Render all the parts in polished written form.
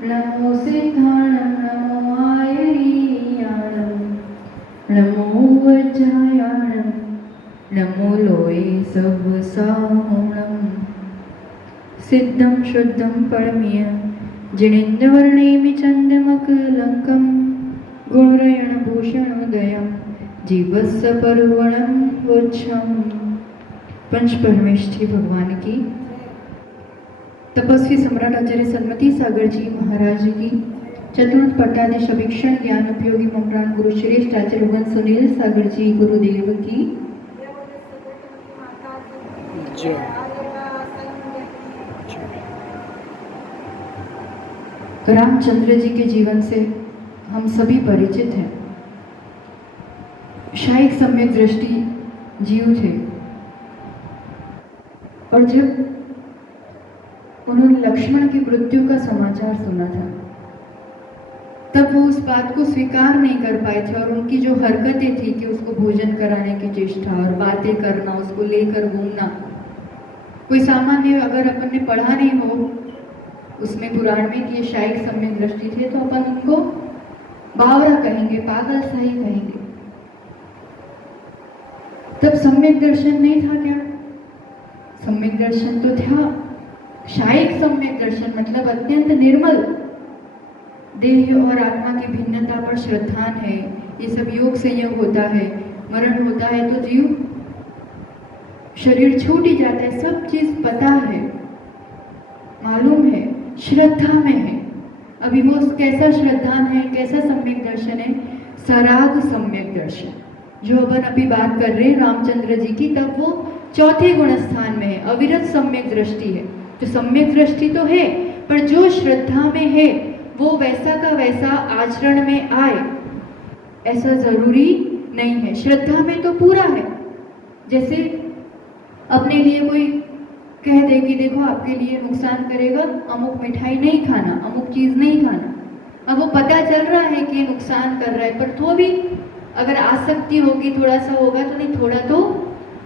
नमो सिद्धाणं नमो आयरीयाणं नमो वज्रायाणं नमो लोये सवसाहुणं सिद्धं शुद्धं परमीय जिनेन्द्रवर्णेमि चन्दमकलङ्कं गुणरयणभूषणोदयं जीवस्य पर्वणं वोच्छम्। पंच परमेष्ठी भगवान की, तपस्वी सम्राट आचार्य सन्मति सागर जी महाराज की, चतुर्थ पट्टाधीश अभिक्षण ज्ञान उपयोगी ममरान गुरु श्रेष्ठ आचार्य उगन सुनील सागर जी गुरुदेव की रामचंद्र जी के जीवन से हम सभी परिचित हैं। शायद सम्यक दृष्टि जीव थे और जब उन्होंने लक्ष्मण की मृत्यु का समाचार सुना था तब वो उस बात को स्वीकार नहीं कर पाए थे और उनकी जो हरकतें थी कि उसको भोजन कराने की चेष्टा और बातें करना, उसको लेकर घूमना, कोई सामान्य अगर अपन ने पढ़ा नहीं हो उसमें पुराण में कि ये शायद सम्यक दृष्टि थे तो अपन उनको बावरा कहेंगे, पागल सा ही कहेंगे। तब सम्यक दर्शन नहीं था क्या? सम्यक दर्शन तो था। शायद सम्यक दर्शन मतलब अत्यंत निर्मल, देह और आत्मा की भिन्नता पर श्रद्धान है। ये सब योग संयोग होता है, मरण होता है तो जीव शरीर छूट ही जाता है, सब चीज पता है, मालूम है, श्रद्धा में है। अभी वो कैसा श्रद्धान है, कैसा सम्यक दर्शन है? सराग सम्यक दर्शन जो अपन अभी बात कर रहे हैं रामचंद्र जी की, तब वो चौथे गुण स्थान में है। अविरत सम्यक दृष्टि है। तो सम्यक दृष्टि तो है पर जो श्रद्धा में है वो वैसा का वैसा आचरण में आए ऐसा जरूरी नहीं है। श्रद्धा में तो पूरा है। जैसे अपने लिए कोई कह दे कि देखो आपके लिए नुकसान करेगा, अमुक मिठाई नहीं खाना, अमुक चीज नहीं खाना। अब वो पता चल रहा है कि नुकसान कर रहा है पर तो भी अगर आसक्ति होगी, थोड़ा सा होगा तो नहीं, थोड़ा तो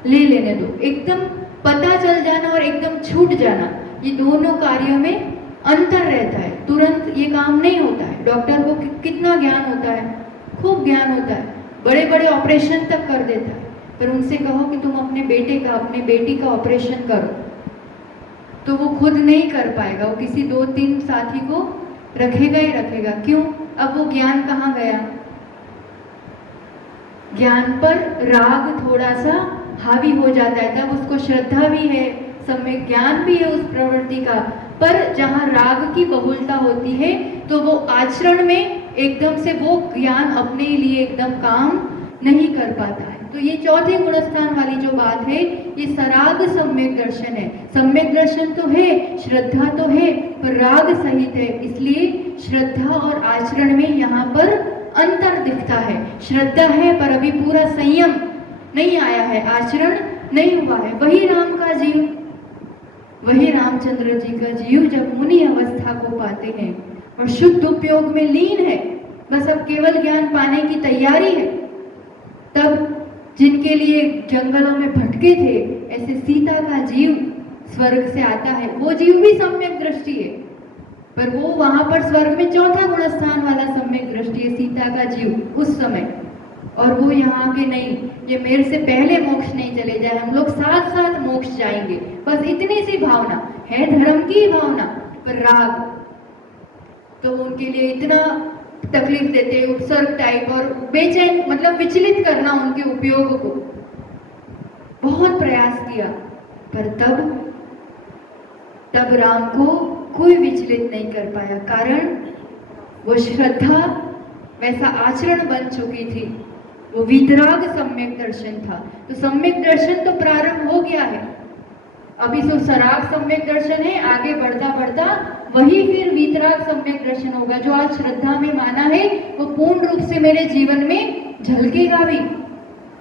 ले लेने दो। एकदम पता चल जाना और एकदम छूट जाना, ये दोनों कार्यों में अंतर रहता है। तुरंत ये काम नहीं होता है। डॉक्टर को कितना ज्ञान होता है, खूब ज्ञान होता है, बड़े बड़े ऑपरेशन तक कर देता है, पर उनसे कहो कि तुम अपने बेटे का, अपने बेटी का ऑपरेशन करो तो वो खुद नहीं कर पाएगा, वो किसी 2-3 साथी को रखेगा ही रखेगा। क्यों? अब वो ज्ञान कहाँ गया? ज्ञान पर राग थोड़ा सा हावी हो जाता है, तब उसको श्रद्धा भी है, सम्यक ज्ञान भी है उस प्रवृत्ति का, पर जहाँ राग की बहुलता होती है तो वो आचरण में एकदम से वो ज्ञान अपने लिए एकदम काम नहीं कर पाता है। तो ये चौथे गुणस्थान वाली जो बात है ये सराग सम्यक दर्शन है। सम्यक दर्शन तो है, श्रद्धा तो है, पर राग सहित है, इसलिए श्रद्धा और आचरण में यहाँ पर अंतर दिखता है। श्रद्धा है पर अभी पूरा संयम नहीं आया है, आचरण नहीं हुआ है। वही राम का जीव, वही रामचंद्र जी का जीव जब मुनि अवस्था को पाते हैं और शुद्ध उपयोग में लीन है, बस अब केवल ज्ञान पाने की तैयारी है, तब जिनके लिए जंगलों में भटके थे ऐसे सीता का जीव स्वर्ग से आता है। वो जीव भी सम्यक दृष्टि है पर वो वहां पर स्वर्ग में चौथा गुणस्थान वाला सम्यक दृष्टि है, सीता का जीव उस समय। और वो यहाँ के नहीं, ये मेरे से पहले मोक्ष नहीं चले जाए, हम लोग साथ साथ मोक्ष जाएंगे, बस इतनी सी भावना है, धर्म की भावना। पर राग तो उनके लिए इतना तकलीफ देते, उपसर्ग टाइप और बेचैन, मतलब विचलित करना उनके उपयोग को बहुत प्रयास किया, पर तब राम को कोई विचलित नहीं कर पाया, कारण वो श्रद्धा वैसा आचरण बन चुकी थी, वो वितराग सम्यक दर्शन था। तो सम्यक दर्शन तो प्रारंभ हो गया है, अभी तो सराग सम्यक दर्शन है, आगे बढ़ता बढ़ता वही फिर वितराग सम्यक दर्शन होगा। जो आज श्रद्धा में माना है वो पूर्ण रूप से मेरे जीवन में झलकेगा भी।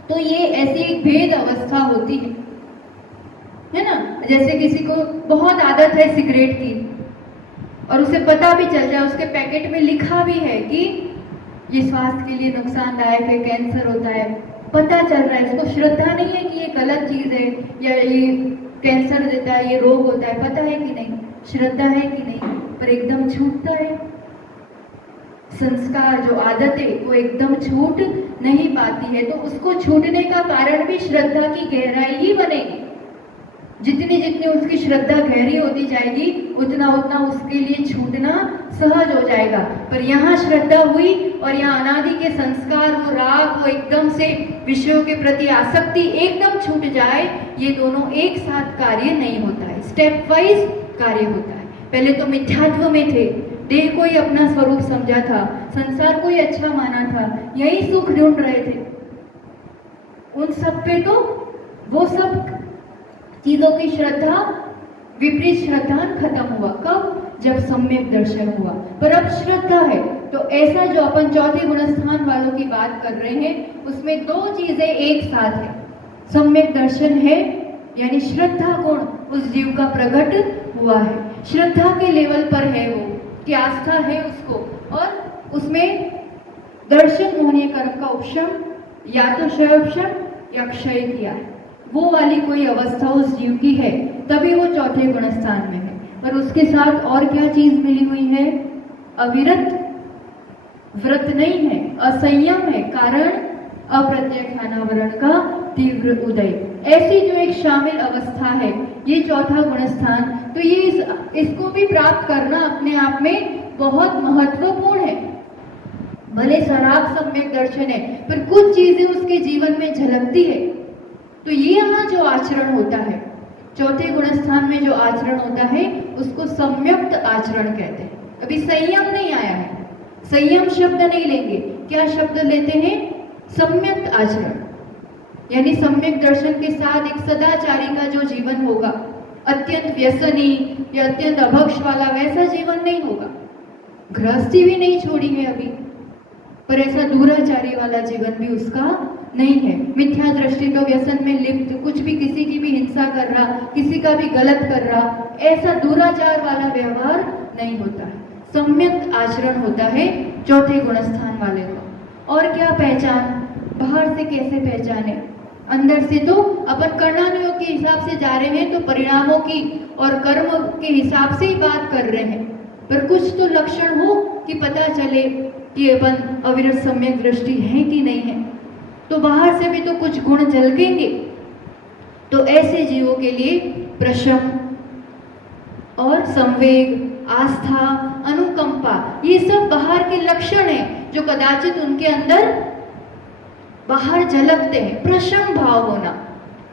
तो ये ऐसी एक भेद अवस्था होती है ना। जैसे किसी को बहुत आदत है सिगरेट की और उसे पता भी चल जाए, उसके पैकेट में लिखा भी है कि ये स्वास्थ्य के लिए नुकसानदायक है, कैंसर होता है, पता चल रहा है, इसको श्रद्धा नहीं है कि ये गलत चीज है या ये कैंसर देता है, ये रोग होता है, पता है कि नहीं, श्रद्धा है कि नहीं, पर एकदम छूटता है। संस्कार जो आदतें वो एकदम छूट नहीं पाती है, तो उसको छूटने का कारण भी श्रद्धा की गहराई ही बनेगी। जितनी जितनी उसकी श्रद्धा गहरी होती जाएगी उतना उतना उसके लिए छूटना सहज हो जाएगा। पर यहाँ श्रद्धा हुई और यहाँ अनादि के संस्कार, वो राग, वो एकदम से विषयों के प्रति आसक्ति एकदम छूट जाए, ये दोनों एक साथ कार्य नहीं होता है, स्टेप वाइज कार्य होता है। पहले तो मिथ्यात्व में थे, देह को ही अपना स्वरूप समझा था, संसार को ही अच्छा माना था, यही सुख ढूंढ रहे थे। उन सब पे तो वो सब चीजों की श्रद्धा, विपरीत श्रद्धा खत्म हुआ। कब? जब सम्यक दर्शन हुआ। पर अब श्रद्धा है, तो ऐसा जो अपन चौथे गुणस्थान वालों की बात कर रहे हैं उसमें दो चीजें एक साथ है। सम्यक दर्शन है यानी श्रद्धा गुण उस जीव का प्रकट हुआ है, श्रद्धा के लेवल पर है वो, कि आस्था है उसको, और उसमें दर्शन होने कर्म का उपशम या तो क्षयोपशम या क्षय किया है, वो वाली कोई अवस्था उस जीव की है, तभी वो चौथे गुणस्थान में है। पर उसके साथ और क्या चीज मिली हुई है? अविरत व्रत नहीं है, असंयम है, कारण अप्रत्यक्षानावरण का तीव्र उदय, ऐसी जो एक शामिल अवस्था है, ये चौथा गुणस्थान। तो ये इसको भी प्राप्त करना अपने आप में बहुत महत्वपूर्ण है। भले सराग सम्यक दर्शन है, पर कुछ चीजें उसके जीवन में झलकती है। तो ये यहाँ जो आचरण होता है, चौथे गुणस्थान में जो आचरण होता है उसको सम्यक्त आचरण कहते हैं। अभी संयम नहीं आया है, संयम शब्द नहीं लेंगे, क्या शब्द लेते हैं? सम्यक्त आचरण, यानी सम्यक दर्शन के साथ एक सदाचारी का जो जीवन होगा, अत्यंत व्यसनी या अत्यंत अभक्ष वाला वैसा जीवन नहीं होगा। गृहस्थी भी नहीं छोड़ी है अभी, पर ऐसा दूराचारी वाला जीवन भी उसका नहीं है। मिथ्या दृष्टि तो व्यसन में लिप्त, कुछ भी किसी की भी हिंसा कर रहा, किसी का भी गलत कर रहा, ऐसा दूराचार वाला व्यवहार नहीं होता है। सम्यक आचरण होता है चौथे गुणस्थान वाले को। और क्या पहचान? बाहर से कैसे पहचाने? अंदर से तो अपन कर्णानुयोग के हिसाब से जा रहे हैं, तो परिणामों की और कर्म के हिसाब से ही बात कर रहे हैं, पर कुछ तो लक्षण हो कि पता चले कि अपन अविरत सम्यक दृष्टि है कि नहीं है। तो बाहर से भी तो कुछ गुण झलकेंगे। तो ऐसे जीवों के लिए प्रशम और संवेग, आस्था, अनुकंपा, ये सब बाहर के लक्षण हैं जो कदाचित उनके अंदर बाहर झलकते हैं। प्रशम भाव होना,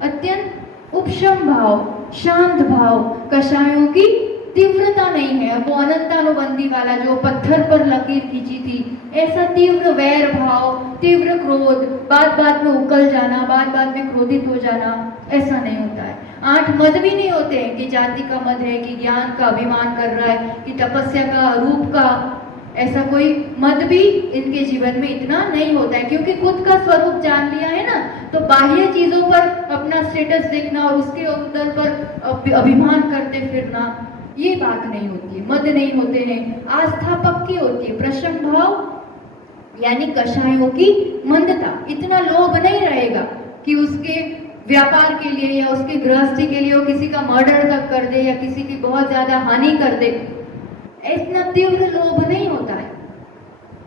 अत्यंत उपशम भाव, शांत भाव, कषायों की तीव्रता नहीं है, वो अनंतानुबंधी वाला जो पत्थर पर लकीर खींची थी, ऐसा तीव्र वैर भाव, तीव्र क्रोध, बात बात में उकल जाना, बात बात में क्रोधित हो जाना, ऐसा नहीं होता है। 8 मद भी नहीं होते हैं कि जाति का मद है, कि ज्ञान का अभिमान कर रहा है, कि तपस्या का, रूप का, ऐसा कोई मद भी इनके जीवन में इतना नहीं होता है, क्योंकि खुद का स्वरूप जान लिया है ना। तो बाह्य चीजों पर अपना स्टेटस देखना और उसके उधर पर अभिमान करते फिरना, ये बात नहीं होती है। मद नहीं होते हैं, आस्था पक्की होती है। प्रशम भाव यानी कषायों की मंदता, इतना लोभ नहीं रहेगा कि उसके व्यापार के लिए या उसकी गृहस्थी के लिए वो किसी का मर्डर तक कर दे या किसी की बहुत ज्यादा हानि कर दे, इतना तीव्र लोभ नहीं होता है।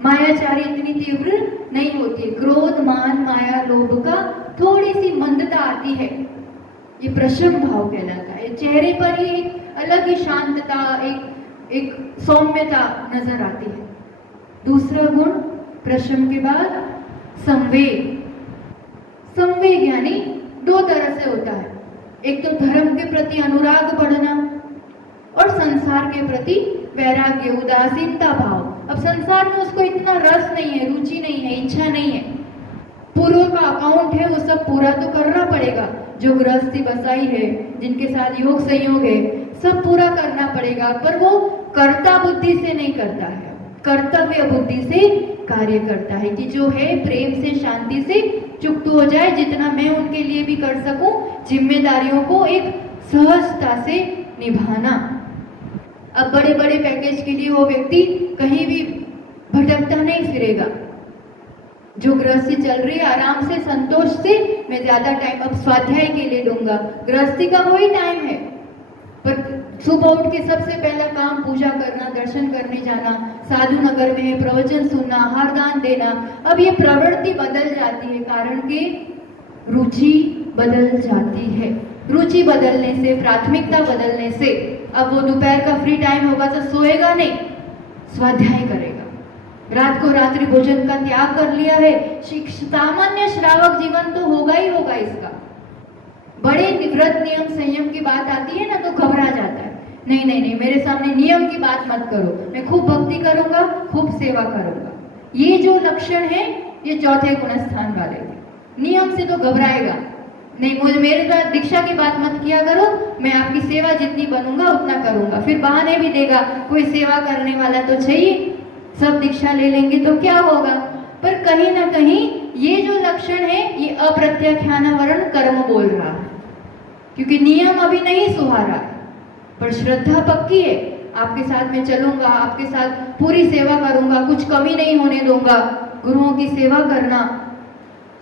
मायाचारी इतनी तीव्र नहीं होती है। क्रोध, मान, माया, लोभ का थोड़ी सी मंदता आती है, ये प्रशम भाव कहलाता है। चेहरे पर ही एक अलग ही शांतता, एक सौम्यता नजर आती है। दूसरा गुण प्रशम के बाद संवेग। संवेग यानी 2 तरह से होता है, एक तो धर्म के प्रति अनुराग बढ़ना और संसार के प्रति वैराग्य, उदासीनता भाव। अब संसार में उसको इतना रस नहीं है, रुचि नहीं है, इच्छा नहीं है। पूर्व का अकाउंट है, वो सब पूरा तो करना पड़ेगा। जो गृहस्थी बसाई है, जिनके साथ योग संयोग है, सब पूरा करना पड़ेगा, पर वो कर्ता बुद्धि से नहीं करता है, कर्तव्य बुद्धि से कार्य करता है कि जो है प्रेम से, शांति से चुक्त हो जाए, जितना मैं उनके लिए भी कर सकूं, जिम्मेदारियों को एक सहजता से निभाना। अब बड़े बड़े पैकेज के लिए वो व्यक्ति कहीं भी भटकता नहीं फिरेगा। जो गृहस्थी चल रही है, आराम से, संतोष से, मैं ज्यादा टाइम अब स्वाध्याय के लिए लूंगा, गृहस्थी का वही टाइम है, पर सुबह उठ के सबसे पहला काम पूजा करना, दर्शन करने जाना, साधु नगर में प्रवचन सुनना, आहार दान देना। अब ये प्रवृत्ति बदल जाती है, कारण कि रुचि बदल जाती है। रुचि बदलने से, प्राथमिकता बदलने से अब वो दोपहर का फ्री टाइम होगा तो सोएगा नहीं, स्वाध्याय करेगा। रात को रात्रि भोजन का त्याग कर लिया है। सामान्य श्रावक जीवन तो होगा ही होगा इसका। बड़े व्रत नियम संयम की बात आती है ना तो घबरा जाता है, नहीं नहीं नहीं, मेरे सामने नियम की बात मत करो, मैं खूब भक्ति करूंगा, खूब सेवा करूंगा। ये जो लक्षण है ये चौथे गुणस्थान वाले हैं। नियम से तो घबराएगा नहीं, मुझे मेरे साथ दीक्षा की बात मत किया करो, मैं आपकी सेवा जितनी बनूंगा उतना करूंगा। फिर बहाने भी देगा, कोई सेवा करने वाला तो चाहिए, सब दीक्षा ले लेंगे तो क्या होगा। पर कहीं ना कहीं ये जो लक्षण है ये अप्रत्याख्यानावरण कर्म बोल रहा है, क्योंकि नियम अभी नहीं सुहारा है, पर श्रद्धा पक्की है। आपके साथ में चलूंगा, आपके साथ पूरी सेवा करूंगा, कुछ कमी नहीं होने दूंगा। गुरुओं की सेवा करना,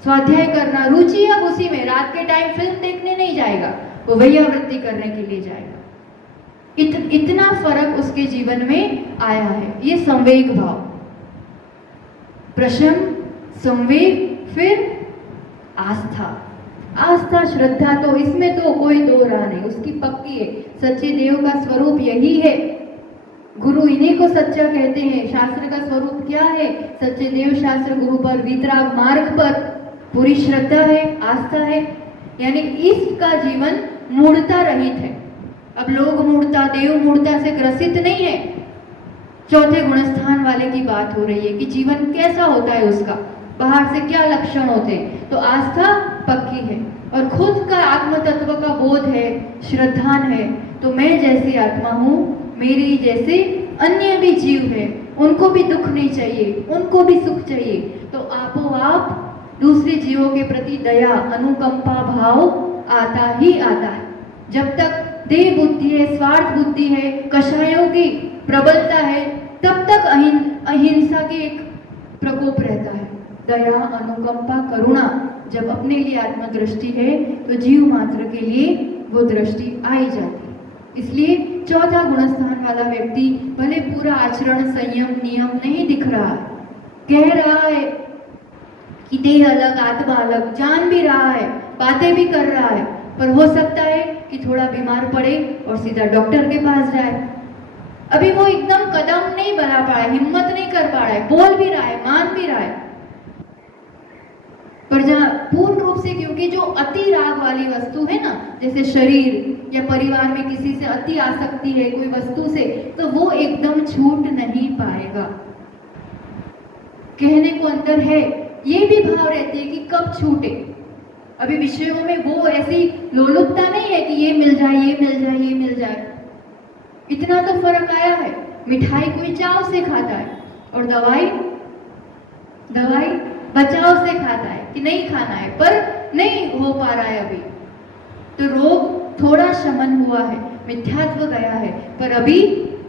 स्वाध्याय करना, रुचि अब उसी में। रात के टाइम फिल्म देखने नहीं जाएगा, वो वैयावृत्ति करने के लिए जाएगा। इतना फर्क उसके जीवन में आया है। ये संवेग भाव, प्रशम, संवेग, फिर आस्था। आस्था, श्रद्धा तो इसमें तो कोई दो राह नहीं, उसकी पक्की है। सच्चे देव का स्वरूप यही है, गुरु इन्हीं को सच्चा कहते हैं। शास्त्र का स्वरूप क्या है? सच्चे देव शास्त्र गुरु पर, वीतराग मार्ग पर पूरी श्रद्धा है, आस्था है। यानी इसका जीवन मूढ़ता रहित है। अब लोग मूढ़ता, देव मूढ़ता से ग्रसित नहीं है। चौथे गुणस्थान वाले की बात हो रही है कि जीवन कैसा होता है उसका, बाहर से क्या लक्षण होते हैं। तो आस्था पक्की है और खुद का आत्म तत्व का बोध है, श्रद्धान है। तो मैं जैसी आत्मा हूँ, मेरी जैसे अन्य भी जीव है, उनको भी दुख नहीं चाहिए, उनको भी सुख चाहिए। तो आपो आप दूसरे जीवों के प्रति दया, अनुकंपा भाव आता ही आता है। जब तक देह बुद्धि है, स्वार्थ बुद्धि है, कषायों की प्रबलता है, तब तक अहिंसा के एक प्रकोप रहता है। दया, अनुकंपा, करुणा जब अपने लिए आत्मदृष्टि है तो जीव मात्र के लिए वो दृष्टि आई जाती है। इसलिए चौथा गुणस्थान वाला व्यक्ति भले पूरा आचरण, संयम, नियम नहीं दिख रहा है, कह रहा है कि देह अलग, आत्मा अलग, जान भी रहा है, बातें भी कर रहा है, पर हो सकता है कि थोड़ा बीमार पड़े और सीधा डॉक्टर के पास जाए। अभी वो एकदम कदम नहीं बढ़ा पा रहा है, हिम्मत नहीं कर पा रहा है, बोल भी रहा है, मान भी रहा है, पर जहाँ पूर्ण रूप से, क्योंकि जो अति राग वाली वस्तु है ना, जैसे शरीर या परिवार में किसी से अति आसक्ति है कोई वस्तु से, तो वो एकदम छूट नहीं पाएगा। कहने को अंदर है, ये भी भाव रहती है कि कब छूटे। अभी विषयों में वो ऐसी लोलुपता नहीं है कि ये मिल जाए, ये मिल जाए, ये मिल जाए। इतना तो फर्क आया है। मिठाई कोई चाव से खाता है और दवाई बचाव से खाता है कि नहीं खाना है, पर नहीं हो पा रहा है अभी। तो रोग थोड़ा शमन हुआ है, मिथ्यात्व गया है, पर अभी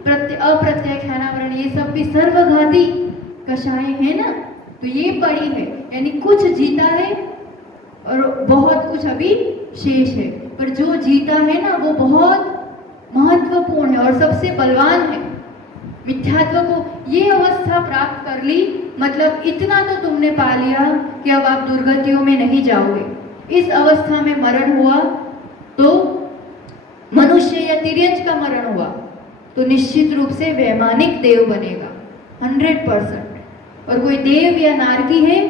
अप्रत्याख्यानावरण ये सब भी सर्वघाती कषाय है ना, तो ये पड़ी है। यानी कुछ जीता है और बहुत कुछ अभी शेष है, पर जो जीता है ना वो बहुत महत्वपूर्ण है और सबसे बलवान है। मिथ्यात्व को ये अवस्था प्राप्त कर ली, मतलब इतना तो तुमने पा लिया कि अब आप दुर्गतियों में नहीं जाओगे। इस अवस्था में मरण हुआ तो मनुष्य या तिर्यंच का मरण हुआ तो निश्चित रूप से वैमानिक देव बनेगा 100%। और कोई देव या नारकी है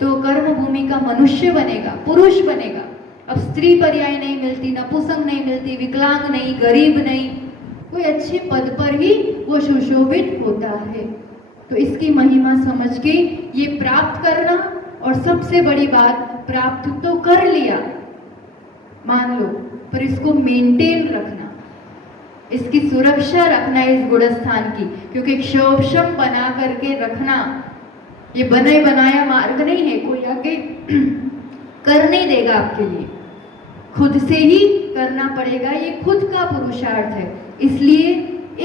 तो कर्म भूमि का मनुष्य बनेगा, पुरुष बनेगा। अब स्त्री पर्याय नहीं मिलती, नपुंसक नहीं मिलती, विकलांग नहीं, गरीब नहीं, कोई अच्छे पद पर ही वो सुशोभित होता है। तो इसकी महिमा समझ के ये प्राप्त करना, और सबसे बड़ी बात, प्राप्त तो कर लिया मान लो, पर इसको मेंटेन रखना, इसकी सुरक्षा रखना इस गुणस्थान की, क्योंकि क्षोभशम बना करके रखना ये बने बनाया मार्ग नहीं है, कोई आगे कर नहीं देगा आपके लिए, खुद से ही करना पड़ेगा। ये खुद का पुरुषार्थ है। इसलिए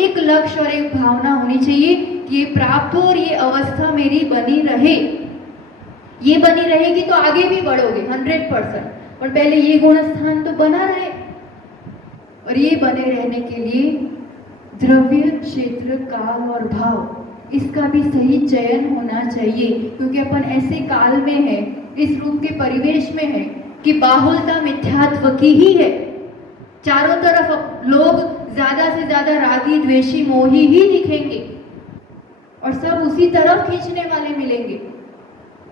एक लक्ष्य और एक भावना होनी चाहिए कि ये प्राप्त हो और ये अवस्था मेरी बनी रहे। ये बनी रहेगी तो आगे भी बढ़ोगे 100%, और पहले ये गुणस्थान तो बना रहे। और ये बने रहने के लिए द्रव्य, क्षेत्र, काल और भाव, इसका भी सही चयन होना चाहिए, क्योंकि अपन ऐसे काल में है, इस रूप के परिवेश में है कि बाहुलता मिथ्यात्व की ही है। चारों तरफ लोग ज्यादा से ज्यादा रागी, द्वेषी, मोही ही दिखेंगे और सब उसी तरफ खींचने वाले मिलेंगे।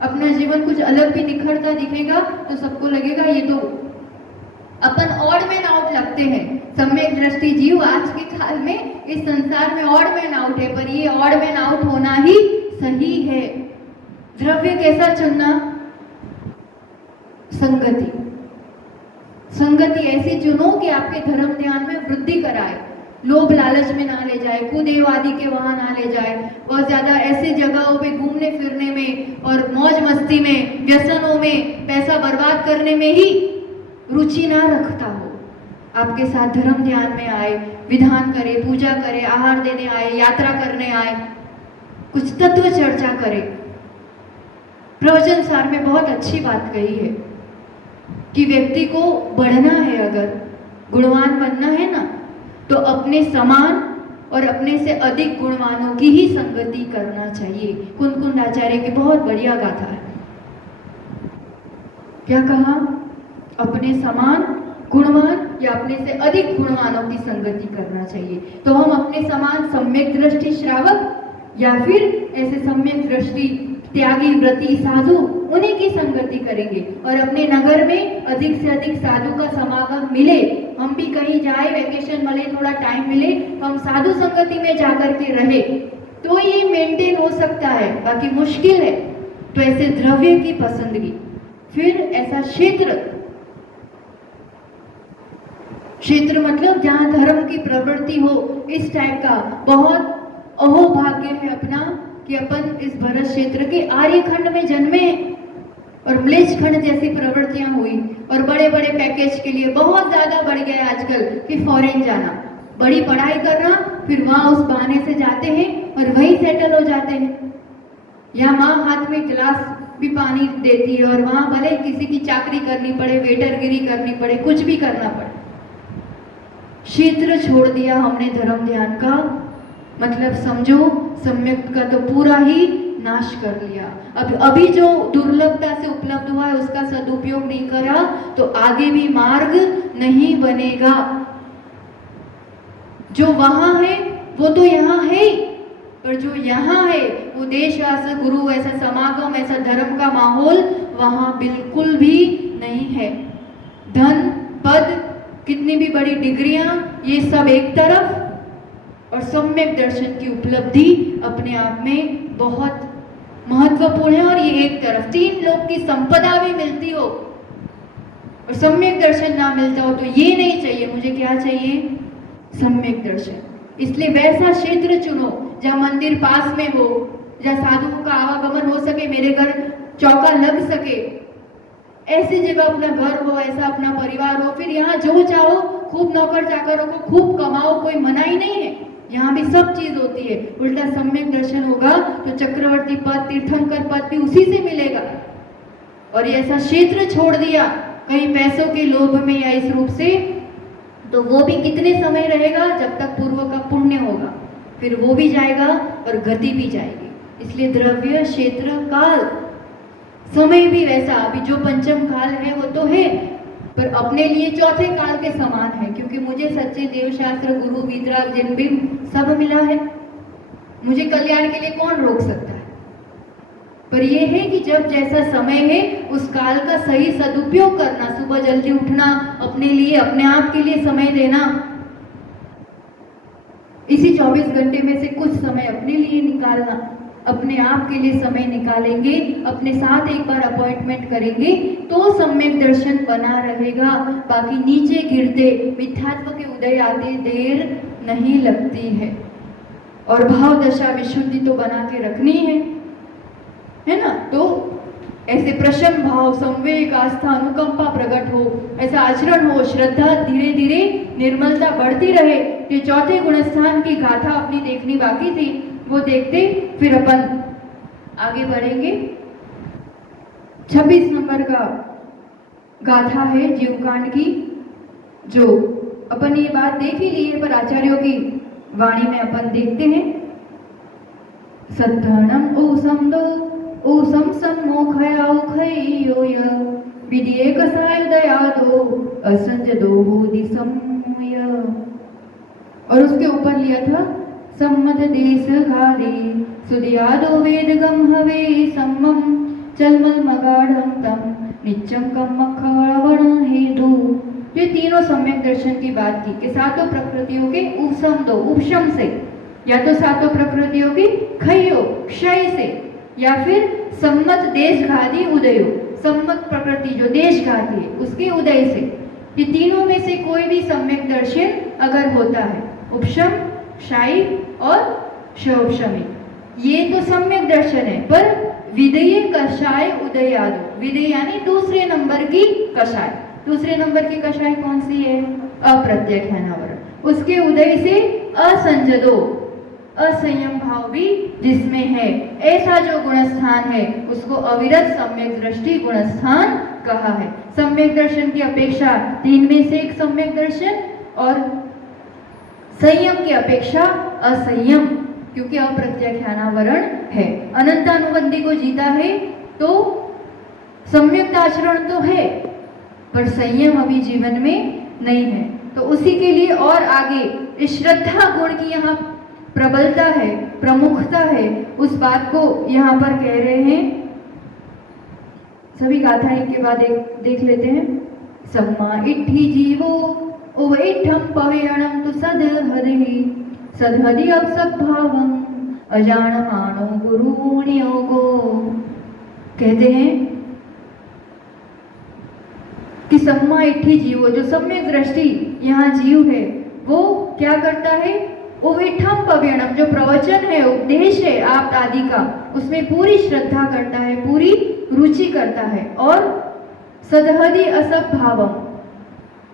अपना जीवन कुछ अलग भी निखरता दिखेगा तो सबको लगेगा ये तो अपन ऑड मैन आउट लगते हैं। सम्यक दृष्टि जीव आज के काल में इस संसार में ऑड मैन आउट है, पर ये ऑड मैन आउट होना ही सही है। द्रव्य कैसा चुनना? संगति। संगति ऐसी चुनो कि आपके धर्म ध्यान में वृद्धि कराए, लोभ लालच में ना ले जाए, कुदेव आदि के वहां ना ले जाए, बहुत ज्यादा ऐसी जगहों पे घूमने फिरने में और मौज मस्ती में, व्यसनों में, पैसा बर्बाद करने में ही रुचि ना रखता हो। आपके साथ धर्म ध्यान में आए, विधान करे, पूजा करे, आहार देने आए, यात्रा करने आए, कुछ तत्व चर्चा करे। प्रवचन सार में बहुत अच्छी बात कही है कि व्यक्ति को बढ़ना है, अगर गुणवान बनना है ना, तो अपने समान और अपने से अधिक गुणवानों की ही संगति करना चाहिए। कुंद आचार्य की बहुत बढ़िया गाथा है। क्या कहा? अपने समान गुणवान या अपने से अधिक गुणवानों की संगति करना चाहिए। तो हम अपने समान सम्यक दृष्टि श्रावक या फिर ऐसे सम्यक दृष्टि त्यागी, व्रती, साधु, उन्हीं की संगति करेंगे। और अपने नगर में अधिक से अधिक साधु का समागम मिले, हम भी कहीं जाए, वैकेशन मिले, थोड़ा टाइम मिले, तो हम साधु संगति में जाकर के रहे, तो ये मेंटेन हो सकता है, बाकी मुश्किल है। तो ऐसे द्रव्य की पसंदगी, फिर ऐसा क्षेत्र, क्षेत्र मतलब जहाँ धर्म की प्रवृत्ति हो, इस टाइप का। बहुत अहोभाग्य है अपना कि अपन इस भरत क्षेत्र के आर्यखंड में जन्मे और म्लेच्छ खंड जैसी प्रवृत्तियां हुई और बड़े बड़े पैकेज के लिए बहुत ज्यादा बढ़ गया आजकल कि फॉरेन जाना, बड़ी पढ़ाई करना, फिर वहां उस बहाने से जाते हैं और वहीं सेटल हो जाते हैं। या माँ हाथ में गिलास भी पानी देती है और वहां भले किसी की चाकरी करनी पड़े, वेटरगिरी करनी पड़े, कुछ भी करना पड़े। क्षेत्र छोड़ दिया हमने धर्म ध्यान का, मतलब समझो सम्यक का तो पूरा ही नाश कर लिया। अब अभी जो दुर्लभता से उपलब्ध हुआ है उसका सदुपयोग नहीं करा तो आगे भी मार्ग नहीं बनेगा। जो वहां है वो तो यहाँ है, पर जो यहाँ है वो देश, ऐसा गुरु, ऐसा समागम, ऐसा धर्म का माहौल वहां बिल्कुल भी नहीं है। धन, पद, कितनी भी बड़ी डिग्रियां, ये सब एक तरफ, और सम्यक दर्शन की उपलब्धि अपने आप में बहुत महत्वपूर्ण है। और ये एक तरफ, तीन लोग की संपदा भी मिलती हो और सम्यक दर्शन ना मिलता हो तो ये नहीं चाहिए। मुझे क्या चाहिए? सम्यक दर्शन। इसलिए वैसा क्षेत्र चुनो जहाँ मंदिर पास में हो, जहाँ साधुओं का आवागमन हो सके, मेरे घर चौका लग सके, ऐसी जगह अपना घर हो, ऐसा अपना परिवार हो। फिर यहाँ जो चाहो खूब नौकर चाकरों को खूब कमाओ, कोई मनाही नहीं है, यहाँ भी सब चीज होती है। उल्टा सम्यक दर्शन होगा तो चक्रवर्ती पद, तीर्थंकर पद भी उसी से मिलेगा। और ये ऐसा क्षेत्र छोड़ दिया कहीं पैसों के लोभ में या इस रूप से, तो वो भी कितने समय रहेगा? जब तक पूर्व का पुण्य होगा, फिर वो भी जाएगा और गति भी जाएगी। इसलिए द्रव्य, क्षेत्र, काल, समय भी वैसा। अभी जो पंचम काल है वो तो है, पर अपने लिए चौथे काल के समान है, क्योंकि मुझे सच्चे देवशास्त्र, गुरु, वीतराग, जन्मबिंब सब मिला है। मुझे कल्याण के लिए कौन रोक सकता है? पर यह है कि जब जैसा समय है उस काल का सही सदुपयोग करना, सुबह जल्दी उठना, अपने लिए, अपने आप के लिए समय देना। इसी 24 घंटे में से कुछ समय अपने लिए निकालना, अपने आप के लिए समय निकालेंगे, अपने साथ एक बार अपॉइंटमेंट करेंगे तो सम्यक दर्शन बना रहेगा। बाकी नीचे गिरते मिथ्यात्व के उदय आते देर नहीं लगती है। और भाव दशा विशुद्धि तो बना के रखनी है ना? तो ऐसे प्रशम भाव, संवेग, आस्था, अनुकंपा प्रकट हो, ऐसा आचरण हो, श्रद्धा, धीरे धीरे निर्मलता बढ़ती रहे। ये चौथे गुणस्थान की गाथा अपनी देखनी बाकी थी, वो देखते फिर अपन आगे बढ़ेंगे। 26 नंबर का गाथा है जीवकांड की, जो अपन ये बात देख ही ली है, पर आचार्यों की वाणी में अपन देखते हैं। सद्धर्णम ऊसम दो ऊसम सम्मोखयाउखयोय विदिये कसाय दया दो असंज दो हो दिसमय। और उसके ऊपर लिया था सम्मत देश घादे सुदियादो वेदगम हवे सम्मम चलमल मगाढ़म तम नित्यम कम मखवण हेतु। ये तीनों सम्यक दर्शन की बात की कि सातों प्रकृतियों के उपशम दो, उपशम से, या तो सातों प्रकृतियों की खयो क्षय से, या फिर सम्मत देश घादी उदयो, सम्मत प्रकृति जो देश घाती है उसके उदय से। ये तीनों में से कोई भी सम्यक दर्शन अगर होता है, उपशम, क्षय और क्षोपशमी, ये तो सम्यक दर्शन है। पर विदेय कषाय उदयादो, विदेय यानी दूसरे नंबर की कषाय, दूसरे नंबर की कषाय कौन सी है? अप्रत्यक्षानावरण, उसके उदय से असंजदो, असंयम भाव भी जिसमें है, ऐसा जो गुणस्थान है उसको अविरत सम्यक दृष्टि गुणस्थान कहा है। सम्यक दर्शन की अपेक्षा तीन में से एक सम्यक दर्शन, और संयम की अपेक्षा असंयम, क्योंकि अप्रत्यक्षानावरण है। अनंतानुबंधी को जीता है तो सम्यक आचरण तो है, पर संयम अभी जीवन में नहीं है। तो उसी के लिए और आगे श्रद्धा गुण की यहाँ प्रबलता है, प्रमुखता है, उस बात को यहाँ पर कह रहे हैं। सभी गाथाएं एक के बाद एक देख लेते हैं। सम्मा इट्ठी जीवो उवैठम पवेणम तु सदहदि सदहदि अपसद्भावम अजानमानो गुरुनियोगो। कहते हैं कि सम्मा इट्ठी जीवो, जो सम्यक दृष्टि यहाँ जीव है वो क्या करता है? उविठम पवेणम, जो प्रवचन है, उपदेश है आप आदि का, उसमें पूरी श्रद्धा करता है, पूरी रुचि करता है। और सदहदि असद्भावम,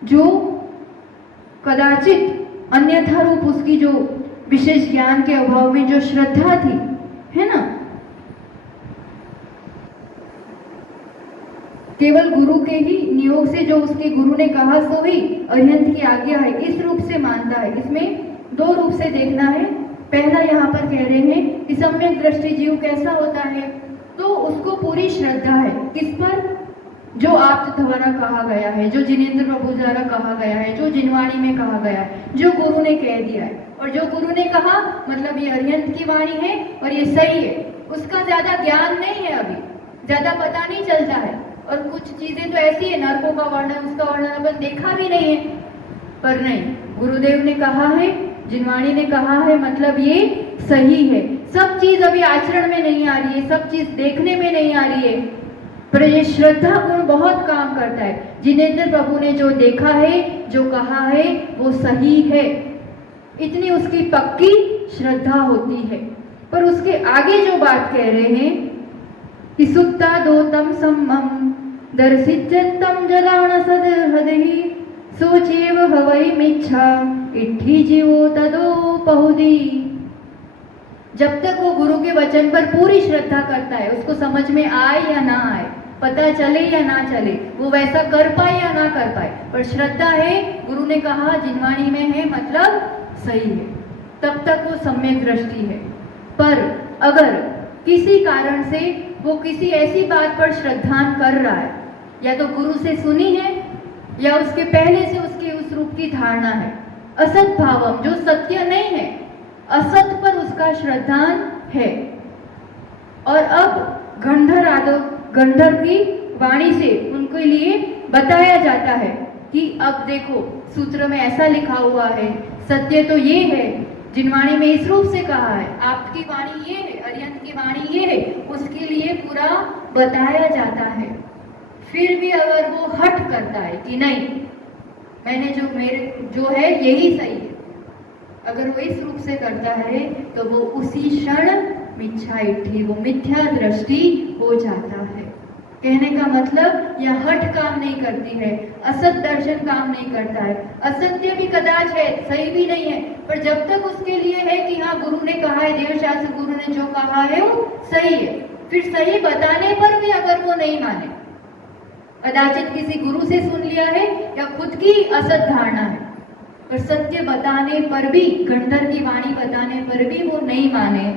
जो कदाचित अन्यथा रूप उसकी जो विशेष ज्ञान के अभाव में जो श्रद्धा थी, है ना, केवल गुरु के ही नियोग से जो उसके गुरु ने कहा सो ही अरिहंत की आज्ञा है, इस रूप से मानता है। इसमें दो रूप से देखना है। पहला यहाँ पर कह रहे हैं कि सम्यक दृष्टि जीव कैसा होता है, तो उसको पूरी श्रद्धा है किस पर? जो आप द्वारा कहा गया है, जो जिनेंद्र प्रभु द्वारा कहा गया है, जो जिनवाणी में कहा गया है, जो गुरु ने कह दिया है। और जो गुरु ने कहा मतलब ये अरिहंत की वाणी है और ये सही है। उसका ज्यादा ज्ञान नहीं है, अभी ज्यादा पता नहीं चलता है, और कुछ चीजें तो ऐसी है, नरकों का वर्णन, उसका वर्णन अपन देखा भी नहीं है, पर नहीं, गुरुदेव ने कहा है, जिनवाणी ने कहा है, मतलब ये सही है। सब चीज अभी आचरण में नहीं आ रही है, सब चीज देखने में नहीं आ रही है, पर ये श्रद्धा गुण बहुत काम करता है। जिनेंद्र प्रभु ने जो देखा है, जो कहा है, वो सही है, इतनी उसकी पक्की श्रद्धा होती है। पर उसके आगे जो बात कह रहे हैं कि सुप्ता दोतम सम्मम दर्शितम जलाण सदहदहि सोचेव हवै मिच्छा इट्ठी जीवो तदो पहुदी। जब तक वो गुरु के वचन पर पूरी श्रद्धा करता है, उसको समझ में आए या ना आए, पता चले या ना चले, वो वैसा कर पाए या ना कर पाए, पर श्रद्धा है, गुरु ने कहा, जिनवाणी में है, मतलब सही है, तब तक वो सम्यक दृष्टि है। पर अगर किसी कारण से वो किसी ऐसी बात पर श्रद्धान कर रहा है, या तो गुरु से सुनी है या उसके पहले से उसकी उस रूप की धारणा है, असत भावम, जो सत्य नहीं है, असत पर उसका श्रद्धान है, और अब गंधर आदो गंधर्व की वाणी से उनके लिए बताया जाता है कि अब देखो सूत्र में ऐसा लिखा हुआ है, सत्य तो ये है, जिनवाणी में इस रूप से कहा है, आपकी वाणी ये है, अरिहंत की वाणी ये है, उसके लिए पूरा बताया जाता है। फिर भी अगर वो हट करता है कि नहीं, मैंने जो मेरे जो है यही सही है, अगर वो इस रूप से करता है तो वो उसी क्षण मिथ्या इट्ठी, वो मिथ्या दृष्टि हो जाता है। कहने का मतलब यह हट काम नहीं करती है, असत दर्शन काम नहीं करता है। असत्य भी कदाच है, सही भी नहीं है, पर जब तक उसके लिए है कि हाँ गुरु ने कहा है, देवशास्त्र गुरु ने जो कहा है वो सही है, फिर सही बताने पर भी अगर वो नहीं माने, कदाचित किसी गुरु से सुन लिया है या खुद की असत धारणा है, और सत्य बताने पर भी, गंधर की वाणी बताने पर भी वो नहीं माने,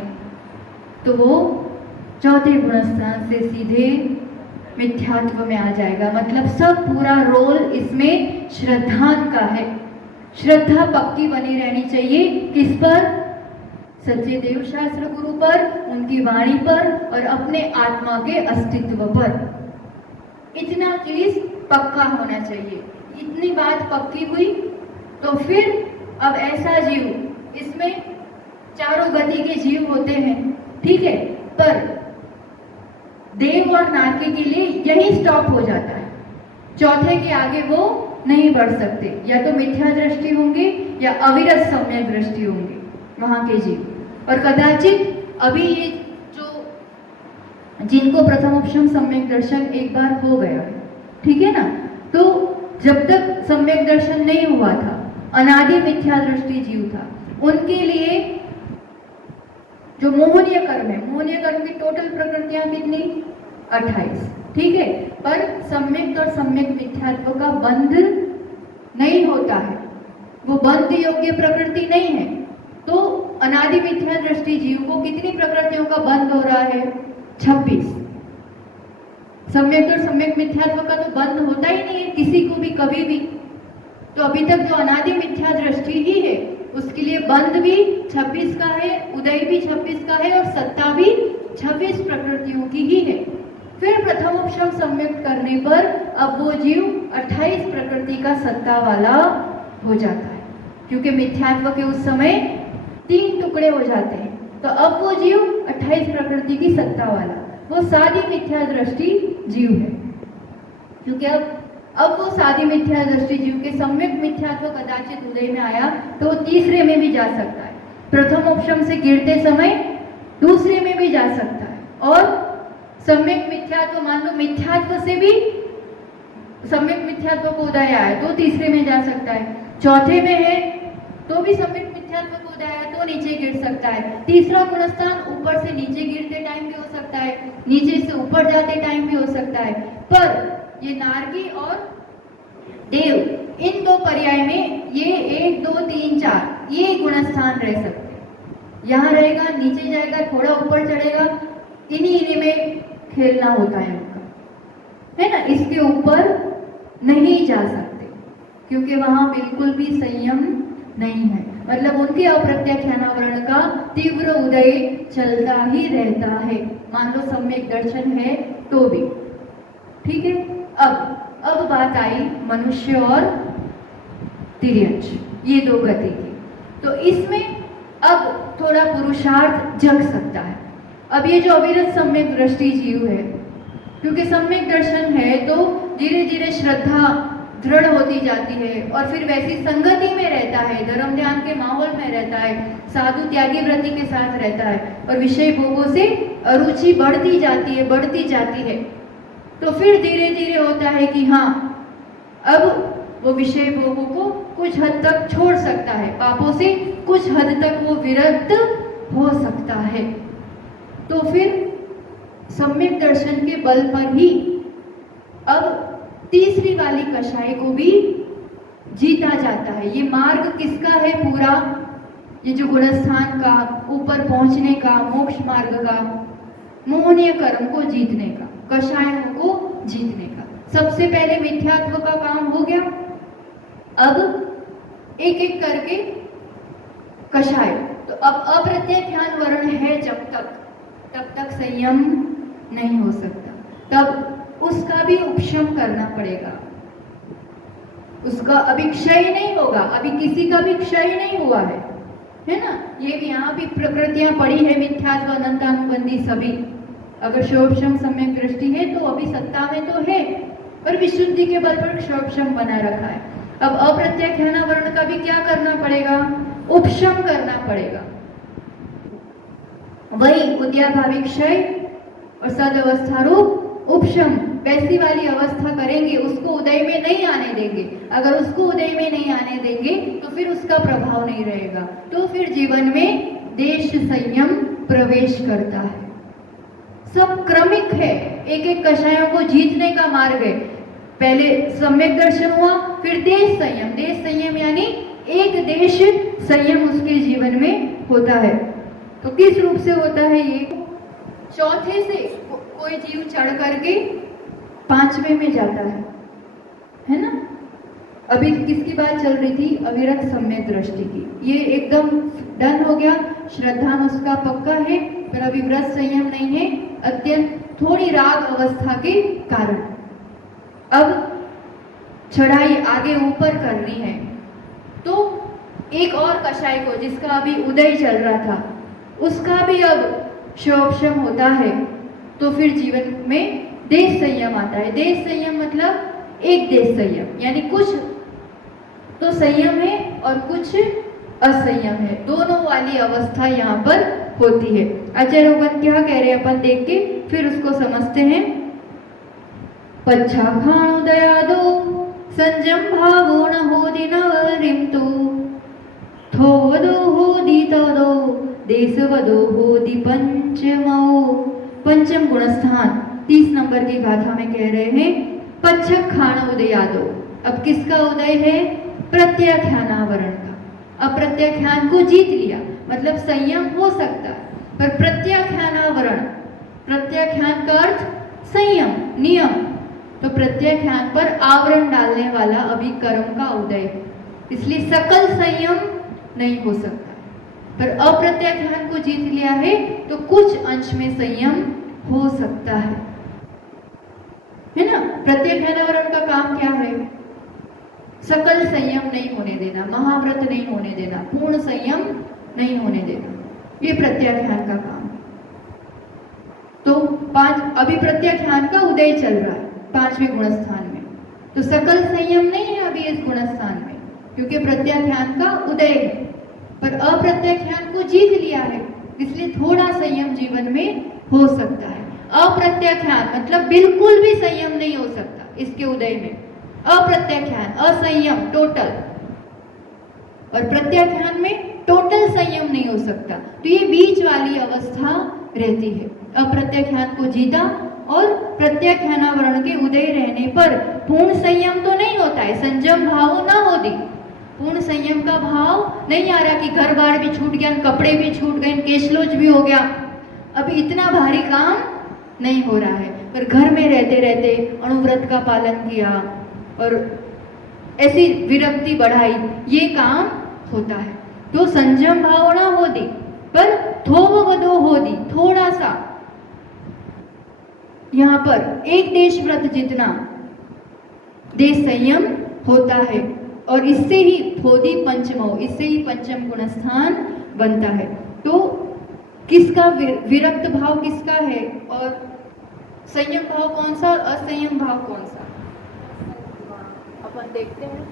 तो वो चौथे गुणस्थान से सीधे मिथ्यात्व में आ जाएगा। मतलब सब पूरा रोल इसमें श्रद्धान का है। श्रद्धा पक्की बनी रहनी चाहिए, किस पर? सच्चे देव शास्त्र गुरु पर, उनकी वाणी पर और अपने आत्मा के अस्तित्व पर। इतना चीज पक्का होना चाहिए। इतनी बात पक्की हुई तो फिर अब ऐसा जीव, इसमें चारों गति के जीव होते हैं, ठीक है, पर देव और नारकी के लिए यही स्टॉप हो जाता है। चौथे के आगे वो नहीं बढ़ सकते, या तो मिथ्या दृष्टि होंगे या अविरत सम्यक दृष्टि होंगे वहां के जीव। और कदाचित अभी ये जो जिनको प्रथमोपशम सम्यक दर्शन एक बार हो गया है, ठीक है ना, तो जब तक सम्यक दर्शन नहीं हुआ था, अनादि मिथ्या दृष्टि जीव था, उनके लिए जो मोहनीय कर्म है, मोहनीय कर्म की टोटल प्रकृतियां कितनी? 28, ठीक है, पर सम्यक और सम्यक मिथ्यात्व का बंध नहीं होता है, वो बंध योग्य प्रकृति नहीं है। तो अनादि मिथ्या दृष्टि जीव को कितनी प्रकृतियों का बंध हो रहा है? 26। सम्यक और सम्यक मिथ्यात्व का तो बंध होता ही नहीं है किसी को भी कभी भी। तो अभी तक जो अनादि मिथ्या दृष्टि ही है उसके लिए बंध भी 26 का है, उदय भी 26 का है और सत्ता भी 26 प्रकृतियों की ही है। फिर प्रथमोपशम सम्यक करने पर अब वो जीव 28 प्रकृति का सत्ता वाला हो जाता है, क्योंकि मिथ्यात्व के उस समय 3 टुकड़े हो जाते हैं। तो अब वो जीव 28 प्रकृति की सत्ता वाला, वो सादी मिथ्या दृष्टि जीव है। क्योंकि अब वो सादी मिथ्या दृष्टि जीव के सम्यक मिथ्यात्व कदाचित उदय में आया तो वो तीसरे में भी जा सकता है, प्रथमोपशम से गिरते समय दूसरे में भी जा सकता है, और सम्यक मिथ्यात्व, मान लो मिथ्यात्व से भी सम्यक मिथ्यात्व को उदय आया तो तीसरे में जा सकता है, चौथे में है तो भी सम्यक मिथ्यात्व को उदय आया तो नीचे गिर सकता है। तीसरा गुणस्थान ऊपर से नीचे गिरते टाइम भी हो सकता है, नीचे से ऊपर जाते टाइम भी हो सकता है। पर ये नारकी और देव, इन 2 पर्याय में ये 1 2 3 4 ये गुणस्थान रह सकते हैं। यहाँ रहेगा, नीचे जाएगा, थोड़ा ऊपर चढ़ेगा, इन्हीं में खेलना होता है उनका, है ना। इसके ऊपर नहीं जा सकते क्योंकि वहां बिल्कुल भी संयम नहीं है। मतलब उनके अप्रत्याख्यानावरण का तीव्र उदय चलता ही रहता है, मान लो सम्यक दर्शन है तो भी, ठीक है। अब बात आई मनुष्य और तिर्यंच, ये 2 गति की। तो इसमें अब थोड़ा पुरुषार्थ जग सकता है। अब ये जो अविरत सम्यक दृष्टि जीव है, क्योंकि सम्यक दर्शन है तो धीरे धीरे श्रद्धा दृढ़ होती जाती है और फिर वैसी संगति में रहता है, धर्म ध्यान के माहौल में रहता है, साधु त्यागी व्रति के साथ रहता है और विषय भोगों से अरुचि बढ़ती जाती है। तो फिर धीरे धीरे होता है कि हाँ, अब वो विषय भोगों को कुछ हद तक छोड़ सकता है, पापों से कुछ हद तक वो विरत हो सकता है। तो फिर सम्यक दर्शन के बल पर ही अब तीसरी वाली कषाय को भी जीता जाता है। ये मार्ग किसका है पूरा? ये जो गुणस्थान का, ऊपर पहुंचने का, मोक्ष मार्ग का, मोहनीय कर्म को जीतने का, कषायों को जीतने का। सबसे पहले मिथ्यात्व का काम हो गया। अब एक एक करके कषाय। तो अब अप्रत्याख्यान वर्ण है जब तक, तब तक संयम नहीं हो सकता, तब उसका भी उपशम करना पड़ेगा। उसका अभी क्षय नहीं होगा, अभी किसी का भी क्षय नहीं हुआ है ना। ये भी यहाँ भी प्रकृतियां पड़ी है, मिथ्यात्व अनंतानुबंधी सभी। अगर क्षोभशम सम्यक दृष्टि है तो अभी सत्ता में तो है, पर विशुद्धि के बल पर क्षोभशम बना रखा है। अब अप्रत्याख्यान वर्ण का भी क्या करना पड़ेगा? उपशम करना पड़ेगा। वही उद्याभावी क्षय और सद रूप उपशम, वैसी वाली अवस्था करेंगे, उसको उदय में नहीं आने देंगे। अगर उसको उदय में नहीं आने देंगे तो फिर उसका प्रभाव नहीं रहेगा, तो फिर जीवन में देश संयम प्रवेश करता है। सब क्रमिक है, एक एक कषायों को जीतने का मार्ग है। पहले सम्यक दर्शन हुआ, फिर देश संयम यानी एक देश संयम उसके जीवन में होता है। तो किस रूप से होता है ये? चौथे से कोई जीव चढ़ करके पांचवे में जाता है ना। अभी किसकी बात चल रही थी? अविरत सम्यक दृष्टि की। ये एकदम डन हो गया, श्रद्धा उसका पक्का है, पर अभी व्रत संयम नहीं है, अत्यंत थोड़ी राग अवस्था के कारण। अब चढ़ाई आगे ऊपर करनी है, तो एक और कषाय को जिसका अभी उदय चल रहा था, उसका भी अब शोभशम होता है। तो फिर जीवन में देश संयम आता है। देश संयम मतलब एक देश संयम, यानी कुछ तो संयम है और कुछ असंयम है, दोनों वाली अवस्था यहाँ पर होती है। आचार्य अपन क्या कह रहे हैं, अपन देख के फिर उसको समझते हैं। पच्छा खाणो दयादो संजम भावो न होदि नवरिमतु थोवदो होदि तदो देशवदो होदि पंचमो। पंचम गुणस्थान 30 नंबर की गाथा में कह रहे हैं पच्छक खाण उदयादो। अब किसका उदय है? प्रत्याख्यानावरण का। अब प्रत्याख्यान को जीत लिया, मतलब संयम हो सकता है, पर प्रत्याख्यानावरण, प्रत्याख्यान का अर्थ संयम, नियम। तो प्रत्याख्यान पर आवरण डालने वाला अभी कर्म का उदय है, इसलिए सकल संयम नहीं हो सकता। पर अप्रत्याख्यान को जीत लिया है तो कुछ अंश में संयम हो सकता है ना। प्रत्याख्यानावरण का काम क्या है? सकल संयम नहीं होने देना, महाव्रत नहीं होने देना, पूर्ण संयम नहीं होने देना, ये प्रत्याख्यान का काम। तो अभी प्रत्याख्यान का उदय चल रहा है 5वें गुणस्थान में, तो सकल संयम नहीं है अभी इस गुणस्थान में, क्योंकि प्रत्याख्यान का उदय है, पर अप्रत्याख्यान को जीत लिया है, इसलिए थोड़ा संयम जीवन में हो सकता है। अप्रत्याख्यान मतलब बिल्कुल भी संयम नहीं हो सकता इसके उदय में। अप्रत्याख्यान, असंयम टोटल, और प्रत्याख्यान में टोटल संयम नहीं हो सकता। तो ये बीच वाली अवस्था रहती है। अप्रत्याख्यान को जीता और प्रत्याख्यानावरण के उदय रहने पर पूर्ण संयम तो नहीं होता है, संयम भाव ना हो दी। पूर्ण संयम का भाव नहीं आ रहा कि घर बार भी छूट गया, कपड़े भी छूट गए, केशलोच भी हो गया, अभी इतना भारी काम नहीं हो रहा है, पर घर में रहते रहते अणुव्रत का पालन किया और ऐसी विरक्ति बढ़ाई, ये काम होता है। तो संयम भाव ना हो दी, पर थोव वदो हो दी, थोड़ा सा यहाँ पर एक देश व्रत जितना देश संयम होता है, और इससे ही थोदी पंचमो, इससे ही पंचम गुणस्थान बनता है। तो किसका विरक्त भाव किसका है और संयम भाव कौन सा, असंयम भाव कौन सा, अपन देखते हैं।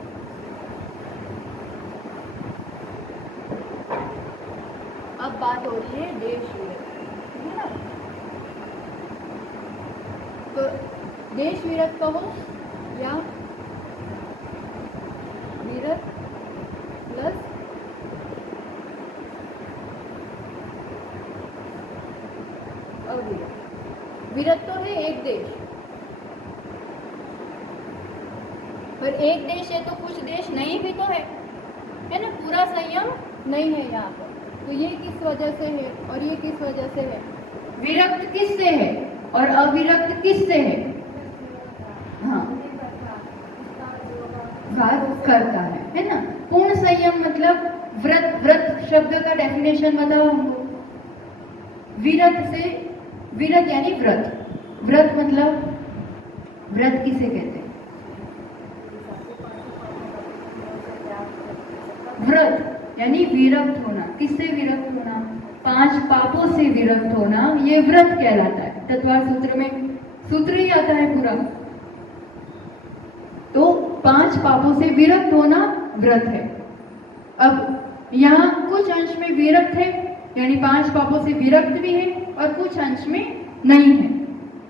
अब बात हो रही है देश विरक्त, तो देश विरक्त कहो या विरक्त प्लस अविरक्त। विरक्त तो है एक देश, पर एक देश है तो कुछ देश नहीं भी तो है ना, पूरा संयम नहीं है यहाँ पर। तो ये किस वजह से है और ये किस वजह से है? विरक्त किससे है और अविरक्त किससे है? हाँ, बात करता है ना। पूर्ण संयम मतलब व्रत, व्रत शब्द का डेफिनेशन बताओ हमको। विरत से, विरत यानी व्रत, व्रत मतलब व्रत किसे कहते हैं? व्रत यानी विरक्त होना। किससे विरक्त होना? 5 पापों से विरक्त होना, ये व्रत कहलाता है। तत्वार सूत्र में सूत्र ही आता है पूरा। तो 5 पापों से विरक्त होना व्रत है। अब यहाँ कुछ अंश में विरक्त है, यानी 5 पापों से विरक्त भी है, और कुछ अंश में नहीं है,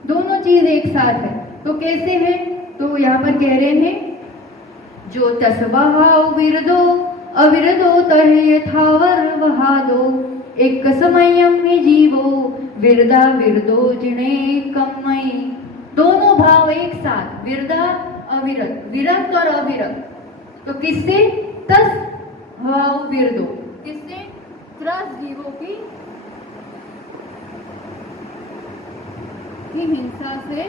दोनों चीज एक साथ है। तो कैसे है? तो यहाँ पर कह रहे हैं जो तस्वहाव विरदो अविरदो तह यथावर वहादो एक समयम में जीवो विरदा विरदो जिणे कमई। दोनों भाव एक साथ, विरदा अविरत, विरक्त और अविरत। तो किससे? तस भाव दो किससे? त्रस्त जीवों की हिंसा से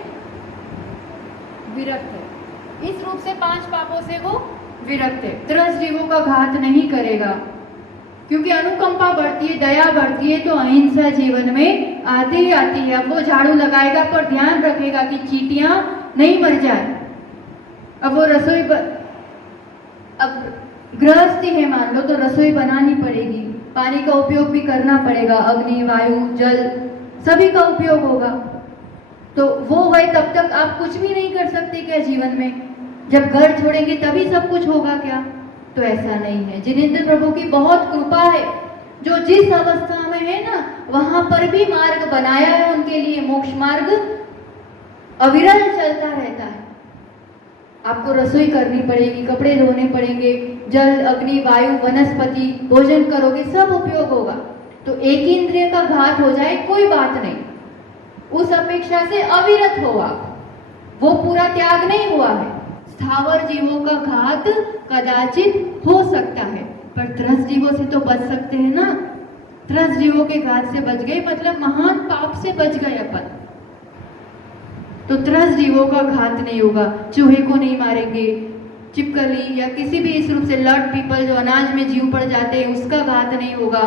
विरक्त है। इस रूप से 5 पापों से वो विरक्त है। त्रस्त जीवों का घात नहीं करेगा, क्योंकि अनुकंपा बढ़ती है, दया बढ़ती है, तो अहिंसा जीवन में आती ही आती है। अब वो झाड़ू लगाएगा पर ध्यान रखेगा कि चींटियां नहीं मर जाए। अब वो अब गृहस्थी है मान लो, तो रसोई बनानी पड़ेगी, पानी का उपयोग भी करना पड़ेगा, अग्नि, वायु, जल सभी का उपयोग होगा। तो वो है, तब तक आप कुछ भी नहीं कर सकते क्या जीवन में? जब घर छोड़ेंगे तभी सब कुछ होगा क्या? तो ऐसा नहीं है। जिनेंद्र प्रभु की बहुत कृपा है, जो जिस अवस्था में है ना, वहां पर भी मार्ग बनाया है उनके लिए। मोक्ष मार्ग अविरल चलता रहता है। आपको रसोई करनी पड़ेगी, कपड़े धोने पड़ेंगे, जल, अग्नि, वायु, वनस्पति, भोजन करोगे, सब उपयोग होगा। तो एक इंद्रिय का घात हो जाए कोई बात नहीं, उस अपेक्षा से अविरत हो आप, वो पूरा त्याग नहीं हुआ है। स्थावर जीवों का घात कदाचित हो सकता है, पर त्रस्त जीवों से तो बच सकते हैं ना। त्रस्त जीवों के घात से बच गए मतलब महान पाप से बच गए अपन। तो त्रस्त जीवों का घात नहीं होगा, चूहे को नहीं मारेंगे, चिपकली या किसी भी इस रूप से लर्ड पीपल जो अनाज में जीव पड़ जाते हैं उसका घात नहीं होगा।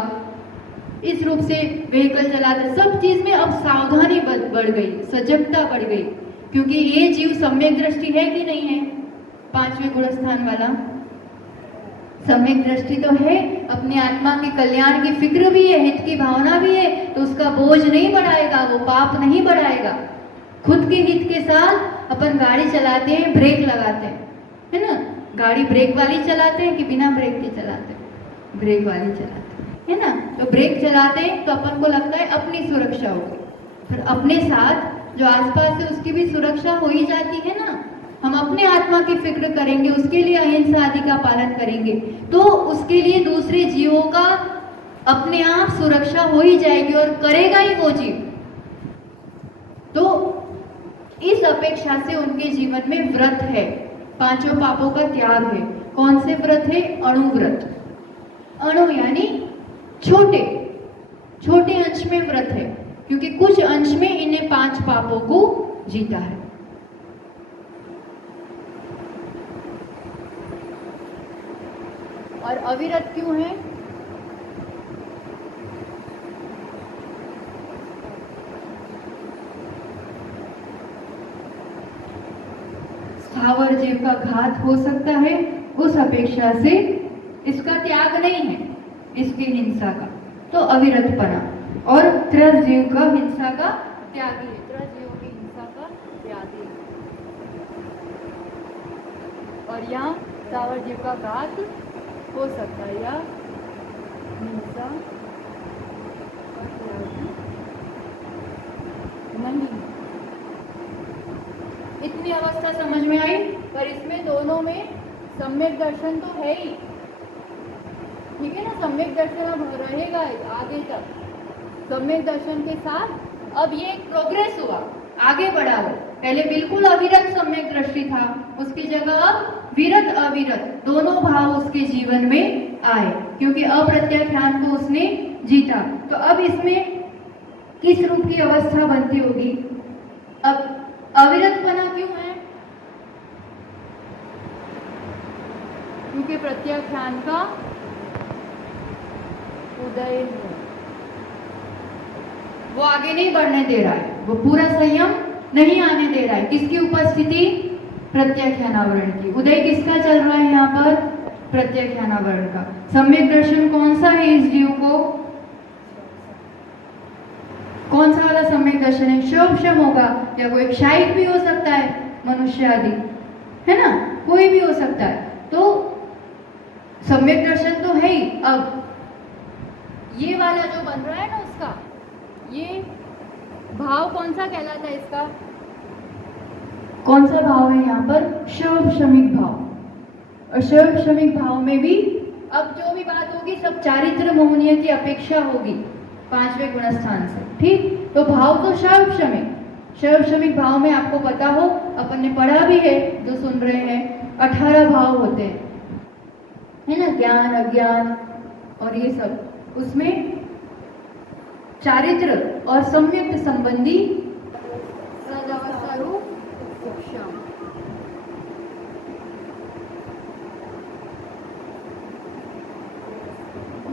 इस रूप से व्हीकल चलाते, सब चीज में अब सावधानी बढ़ गई, सजगता बढ़ गई, क्योंकि ये जीव सम्यक दृष्टि है कि नहीं है? 5वें गुणस्थान वाला सम्यक दृष्टि तो है, अपनी आत्मा के कल्याण की फिक्र भी है, हित की भावना भी है, तो उसका बोझ नहीं बढ़ाएगा, वो पाप नहीं बढ़ाएगा। खुद के हित के साथ अपन गाड़ी चलाते हैं, ब्रेक लगाते हैं, है ना? गाड़ी ब्रेक वाली चलाते हैं कि बिना ब्रेक के चलाते हैं? ब्रेक वाली चलाते हैं, है ना? तो ब्रेक चलाते हैं तो अपन को लगता है अपनी सुरक्षा होगी, फिर अपने साथ जो आसपास है उसकी भी सुरक्षा हो ही जाती है ना। हम अपने आत्मा की फिक्र करेंगे, उसके लिए अहिंसा आदि का पालन करेंगे, तो उसके लिए दूसरे जीवों का अपने आप सुरक्षा हो ही जाएगी और करेगा ही वो जीव। तो इस अपेक्षा से उनके जीवन में व्रत है, 5 पापों का त्याग है। कौन से व्रत है? अणु व्रत। अणु यानी छोटे छोटे अंश में व्रत है, क्योंकि कुछ अंश में इन्हें 5 पापों को जीता है। और अविरत क्यों है? स्थावर जीव का घात हो सकता है, उस अपेक्षा से इसका त्याग नहीं है, इसकी हिंसा का, तो अविरतपना। और त्रस्त जीव का हिंसा का त्यागी है, त्रस्त जीवों की हिंसा का त्यागी है। और यहाँ स्थावर जीव का घात हो सकता है, या हिंसा का त्यागी नहीं। इतनी अवस्था समझ में आई, पर इसमें दोनों में सम्यक दर्शन तो है ही, ठीक है ना? सम्यक दर्शन अब रहेगा आगे तक। सम्यक दर्शन के साथ अब ये एक प्रोग्रेस हुआ, आगे बढ़ा हो। पहले बिल्कुल अविरत सम्यक दृष्टि था, उसकी जगह अब विरत अविरत दोनों भाव उसके जीवन में आए, क्योंकि अप्रत्याख्यान को उसने जीता। तो अब इसमें किस रूप की अवस्था बनती होगी? अब अविरतपना क्यों है? क्योंकि प्रत्याख्यान का उदय है, वो आगे नहीं बढ़ने दे रहा है, वो पूरा संयम नहीं आने दे रहा है। किसकी उपस्थिति? प्रत्याख्यानावरण की। उदय किसका चल रहा है यहाँ पर? प्रत्याख्यानावरण का। सम्यक दर्शन कौन सा है इस जीव को? कौन सा वाला सम्यक दर्शन है? शोभशम होगा, या कोई क्षायिक भी हो सकता है, मनुष्य आदि, है ना? कोई भी हो सकता है। तो सम्यक दर्शन तो है ही। अब ये वाला जो बन रहा है ना उसका, ये भाव कौन सा कहलाता है? इसका कौन सा भाव है यहाँ पर? शोभशमिक भाव। और शोभशमिक भाव में भी अब जो भी बात होगी सब चारित्र मोहनीय की अपेक्षा होगी 5वें गुणस्थान से, ठीक? तो भाव तो शोभशमिक भाव में आपको पता हो, अपन ने पढ़ा भी है, जो सुन रहे हैं, 18 भाव होते हैं। है ना, ज्ञान अज्ञान और ये सब, उसमें चारित्र और सम्यक संबंधी सदवस्तु उपशम।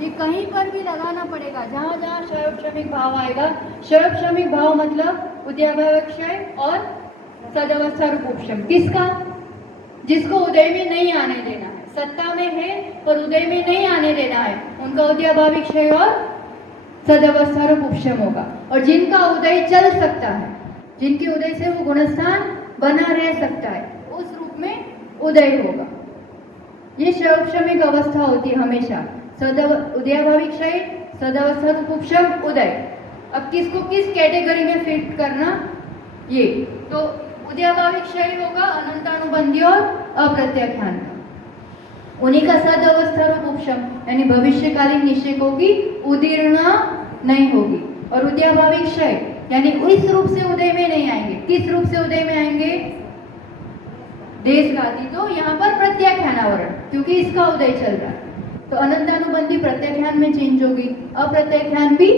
ये कहीं पर भी लगाना पड़ेगा, जहां जहां शैवक्षमिक भाव आएगा। शैवक्षमिक भाव मतलब उद्याभावक्षय और सदवस्था रूप उपशम। किसका? जिसको उदय में नहीं आने देना है, सत्ता में है पर उदय में नहीं आने देना है, उनका उद्याभाविक क्षय और सदवस्था रूप उपशम होगा। और जिनका उदय चल सकता है, जिनके उदय से वो गुणस्थान बना रह सकता है, उस रूप में उदय होगा। ये शैवक्षमिक अवस्था होती है हमेशा। उदयाभाविक क्षय, सदवस्था रूप उपशम, उदय। अब किसको किस कैटेगरी में फिट करना, ये तो उदयाभाविक क्षय होगा अनंतानुबंधी और अप्रत्याख्यान का। उन्हीं का सदवस्था रूप उपशम यानी भविष्यकालीन निश्चयों की उदीर्णा नहीं होगी। और उद्याभाविक क्षय यानी इस रूप से उदय में नहीं आएंगे। किस रूप से उदय में आएंगे? देशघाती, तो यहाँ पर प्रत्याख्यानावरण, क्योंकि इसका उदय चल रहा है। तो अनंतानुबंधी प्रत्याख्यान में चेंज होगी, अप्रत्याख्यान भी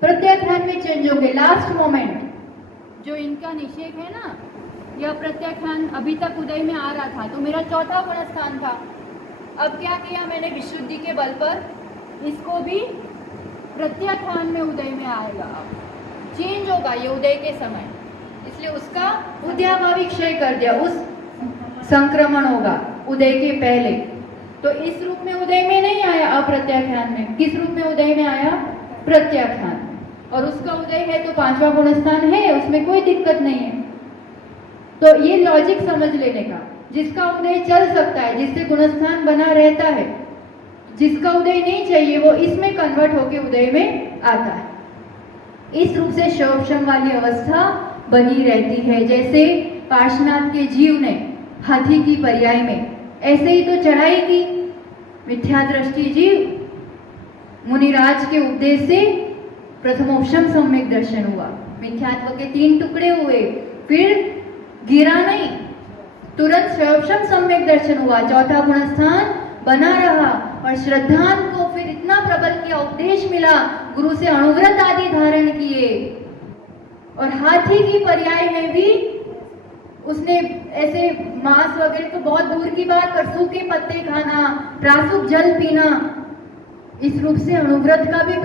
प्रत्याख्यान में चेंज होंगे। लास्ट मोमेंट जो इनका निषेध है ना, यह प्रत्याख्यान अभी तक उदय में आ रहा था, तो मेरा चौथा गुणस्थान था। अब क्या किया मैंने? विशुद्धि के बल पर इसको भी प्रत्याख्यान में उदय में आएगा। अब चेंज होगा ये उदय के समय, इसलिए उसका उद्याभाविक क्षय कर दिया। उस संक्रमण होगा उदय के पहले। तो इस रूप में उदय में नहीं आया अप्रत्याख्यान में, किस रूप में उदय में आया? प्रत्याख्यान। और उसका उदय है तो पांचवा गुणस्थान है, उसमें कोई दिक्कत नहीं है। तो ये लॉजिक समझ लेने का, जिसका उदय चल सकता है, जिससे गुणस्थान बना रहता है, जिसका उदय नहीं चाहिए वो इसमें कन्वर्ट होकर उदय में आता है। इस रूप से शौक्षम वाली अवस्था बनी रहती है। जैसे पार्श्वनाथ के जीव ने हाथी की पर्याय में ऐसे ही तो चढ़ाई की, मिथ्या दृष्टि जीव मुनिराज के उपदेश से प्रथमोपशम सम्यक दर्शन हुआ, मिथ्यात्व के 3 टुकड़े हुए, फिर गिरा नहीं, तुरंत स्वयं सम्यक दर्शन हुआ, चौथा गुणस्थान बना रहा। और श्रद्धान को फिर इतना प्रबल किया, उपदेश मिला, गुरु से अणुव्रत आदि धारण किए। और हाथी की पर्याय में भी उसने ऐसे मांस वगैरह तो बहुत दूर की बात, पर सूखे पत्ते खाना, प्रासुक जल पीना, इस रूप से अणुव्रत का भी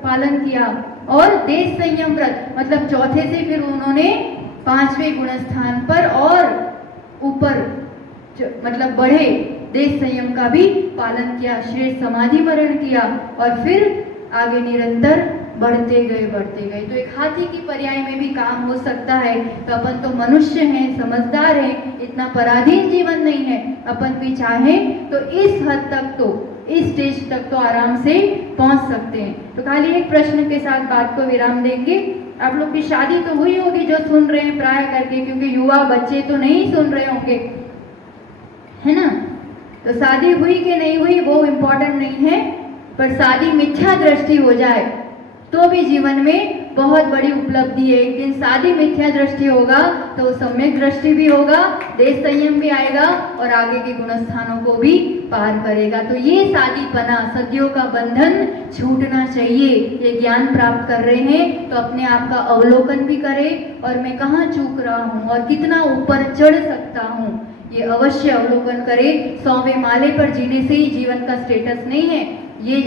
पालन किया। और देश संयम व्रत मतलब चौथे से फिर उन्होंने 5वें गुणस्थान पर और ऊपर मतलब बढ़े, देश संयम का भी पालन किया, श्रेष्ठ समाधि मरण किया और फिर आगे निरंतर बढ़ते गए। तो एक हाथी की पर्याय में भी काम हो सकता है। तो अपन तो मनुष्य हैं, समझदार हैं, इतना पराधीन जीवन नहीं है, अपन भी चाहें तो इस हद तक तो, इस स्टेज तक तो आराम से पहुंच सकते हैं। तो खाली एक प्रश्न के साथ बात को विराम देंगे। आप लोग की शादी तो हुई होगी जो सुन रहे हैं प्राय करके, क्योंकि युवा बच्चे तो नहीं सुन रहे होंगे, है ना। तो शादी हुई कि नहीं हुई वो इम्पोर्टेंट नहीं है, पर शादी मिथ्या दृष्टि हो जाए तो भी जीवन में बहुत बड़ी उपलब्धि है। एक दिन शादी मिथ्या दृष्टि होगा तो सम्यक दृष्टि भी होगा, देश संयम भी आएगा और आगे के गुणस्थानों को भी पार करेगा। तो ये शादीपना, सदियों का बंधन छूटना चाहिए। ये ज्ञान प्राप्त कर रहे हैं तो अपने आप का अवलोकन भी करें और मैं कहाँ चूक रहा हूँ और कितना ऊपर चढ़ सकता हूँ, ये अवश्य अवलोकन करें। 100वें माले पर जीने से ही जीवन का स्टेटस नहीं है, ये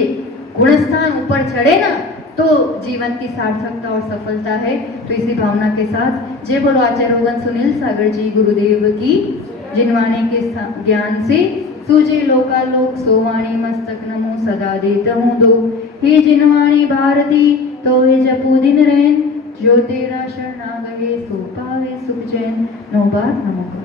गुणस्थान ऊपर चढ़े ना तो जीवन की सार्थकता और सफलता है। तो इसी भावना के साथ जय बोलो आचार्य रोगन सुनील सागर जी गुरुदेव की, जिनवाणी के ज्ञान से सूझे लोकालोक, सोवाणी मस्तक नमो सदा देता हूँ दो। हे जिनवाणी भारती तो हे जपू दिन रैन, जो तेरा शरणागहे सो पावे सुख जैन। 9 बार नमो।